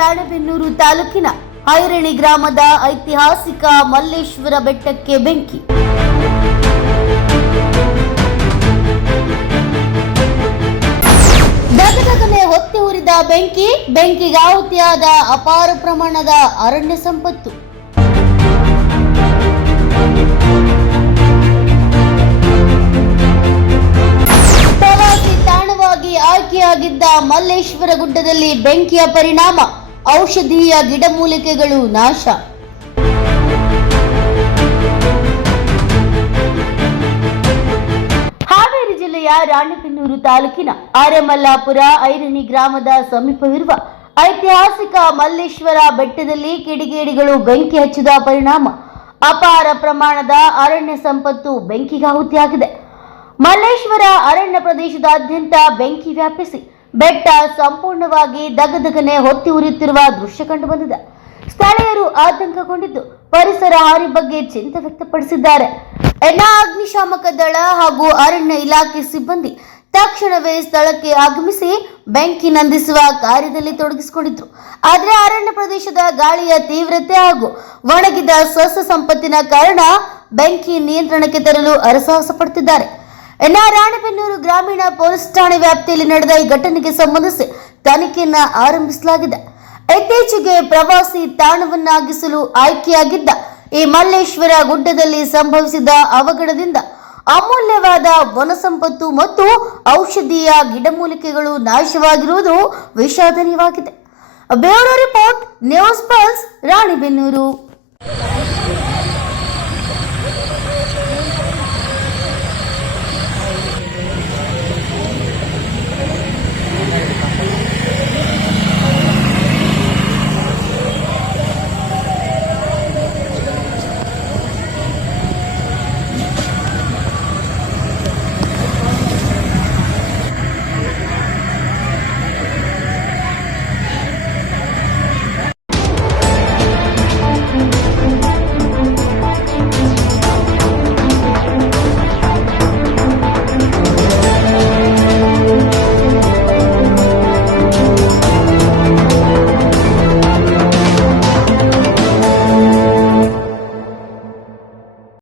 ರಾಣೆಬೆನ್ನೂರು ತಾಲೂಕಿನ ಐರಣಿ ಗ್ರಾಮದ ಐತಿಹಾಸಿಕ ಮಲ್ಲೇಶ್ವರ ಬೆಟ್ಟಕ್ಕೆ ಬೆಂಕಿ. ದಗದಗನೆ ಹೊತ್ತಿ ಉರಿದ ಬೆಂಕಿಗಾಹುತಿಯಾದ ಅಪಾರ ಪ್ರಮಾಣದ ಅರಣ್ಯ ಸಂಪತ್ತು. ಪ್ರವಾಸಿ ತಾಣವಾಗಿ ಆಯ್ಕೆಯಾಗಿದ್ದ ಮಲ್ಲೇಶ್ವರ ಗುಡ್ಡದಲ್ಲಿ ಬೆಂಕಿಯ ಪರಿಣಾಮ ಔಷಧೀಯ ಗಿಡಮೂಲಿಕೆಗಳು ನಾಶ. ಹಾವೇರಿ ಜಿಲ್ಲೆಯ ರಾಣೆಬೆನ್ನೂರು ತಾಲೂಕಿನ ಆರೆಮಲ್ಲಾಪುರ ಐರಣಿ ಗ್ರಾಮದ ಸಮೀಪವಿರುವ ಐತಿಹಾಸಿಕ ಮಲ್ಲೇಶ್ವರ ಬೆಟ್ಟದಲ್ಲಿ ಕಿಡಿಗೇಡಿಗಳು ಬೆಂಕಿ ಹಚ್ಚಿದ ಪರಿಣಾಮ ಅಪಾರ ಪ್ರಮಾಣದ ಅರಣ್ಯ ಸಂಪತ್ತು ಬೆಂಕಿಗಾಹುತಿಯಾಗಿದೆ. ಮಲ್ಲೇಶ್ವರ ಅರಣ್ಯ ಪ್ರದೇಶದಾದ್ಯಂತ ಬೆಂಕಿ ವ್ಯಾಪಿಸಿ ಬೆಟ್ಟ ಸಂಪೂರ್ಣವಾಗಿ ದಗದಗನೆ ಹೊತ್ತಿ ಉರಿಯುತ್ತಿರುವ ದೃಶ್ಯ ಕಂಡುಬಂದಿದೆ. ಸ್ಥಳೀಯರು ಆತಂಕಗೊಂಡಿದ್ದು ಪರಿಸರ ಹಾನಿ ಬಗ್ಗೆ ಚಿಂತೆ ವ್ಯಕ್ತಪಡಿಸಿದ್ದಾರೆ. ಅಗ್ನಿಶಾಮಕ ದಳ ಹಾಗೂ ಅರಣ್ಯ ಇಲಾಖೆ ಸಿಬ್ಬಂದಿ ತಕ್ಷಣವೇ ಸ್ಥಳಕ್ಕೆ ಆಗಮಿಸಿ ಬೆಂಕಿ ನಂದಿಸುವ ಕಾರ್ಯದಲ್ಲಿ ತೊಡಗಿಸಿಕೊಂಡಿದ್ರು. ಆದರೆ ಅರಣ್ಯ ಪ್ರದೇಶದ ಗಾಳಿಯ ತೀವ್ರತೆ ಹಾಗೂ ಒಣಗಿದ ಸಸ್ಯ ಸಂಪತ್ತಿನ ಕಾರಣ ಬೆಂಕಿ ನಿಯಂತ್ರಣಕ್ಕೆ ತರಲು ಹರಸಾಹಸ ಪಡುತ್ತಿದ್ದಾರೆ. ರಾಣೆಬೆನ್ನೂರು ಗ್ರಾಮೀಣ ಪೊಲೀಸ್ ಠಾಣೆ ವ್ಯಾಪ್ತಿಯಲ್ಲಿ ನಡೆದ ಈ ಘಟನೆಗೆ ಸಂಬಂಧಿಸಿ ತನಿಖೆಯನ್ನ ಆರಂಭಿಸಲಾಗಿದೆ. ಇತ್ತೀಚೆಗೆ ಪ್ರವಾಸಿ ತಾಣವನ್ನಾಗಿಸಲು ಆಯ್ಕೆಯಾಗಿದ್ದ ಈ ಮಲ್ಲೇಶ್ವರ ಗುಡ್ಡದಲ್ಲಿ ಸಂಭವಿಸಿದ ಅವಘಡದಿಂದ ಅಮೂಲ್ಯವಾದ ವನ ಸಂಪತ್ತು ಮತ್ತು ಔಷಧೀಯ ಗಿಡಮೂಲಿಕೆಗಳು ನಾಶವಾಗಿರುವುದು ವಿಷಾದನೀಯವಾಗಿದೆ. Bureau report, news pulse, Ranebennur.